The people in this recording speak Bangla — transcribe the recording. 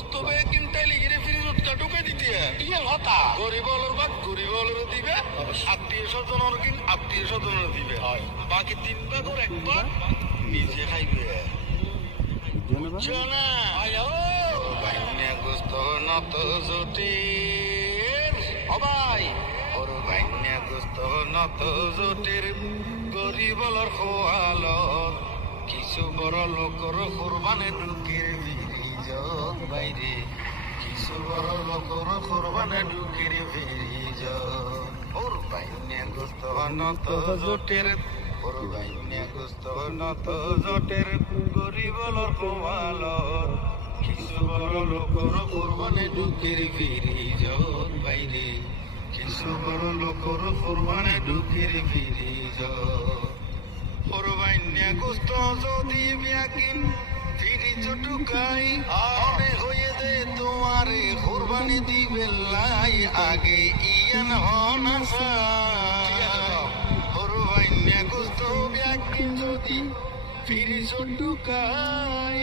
গোস্তবে কিনতাইলে গিরে ফ্রিজত কাটুকে দিতে ইয়ে হতা গরিব হলোর ভাগ গরিব হলোর দিবে আত্মীয় স্বজনের কিন আত্মীয় স্বজনের দিবে বাকি 3 ভাগের 1 ভাগ নিজে খাইবে বুঝছো না বাইনে গোস্ত নত জুটি ও ভাই ওর বাইনে গোস্ত নত জুটির গরিব হলোর খোয়ালত কিছু বড় লোকর কুরবানে ঢুকির ফিরিজত বাইরে কিছু বড় লোকর কুরবানে ঢুকির ফিরিজত ওর বাইনে গোস্ত নত জোটের ওর বাইনে গোস্ত নত জোটের গরিব হলোর খোয়ালত কিছু বড় লোকর কুরবানে ঢুকির ফিরিজত বাইরে কিছু বড় লোকর কুরবানে ঢুকির ফিরিজত ওরবাইন্যা গোস্ত যদি ব্যাকিন ফিরি চটুকাই অনে হয়ে দে তোমারে কুরবানি দিবে লাই আগে ইয়ান হনাসা ওরবাইন্যা গোস্ত ব্যাকিন যদি ফিরি চটুকাই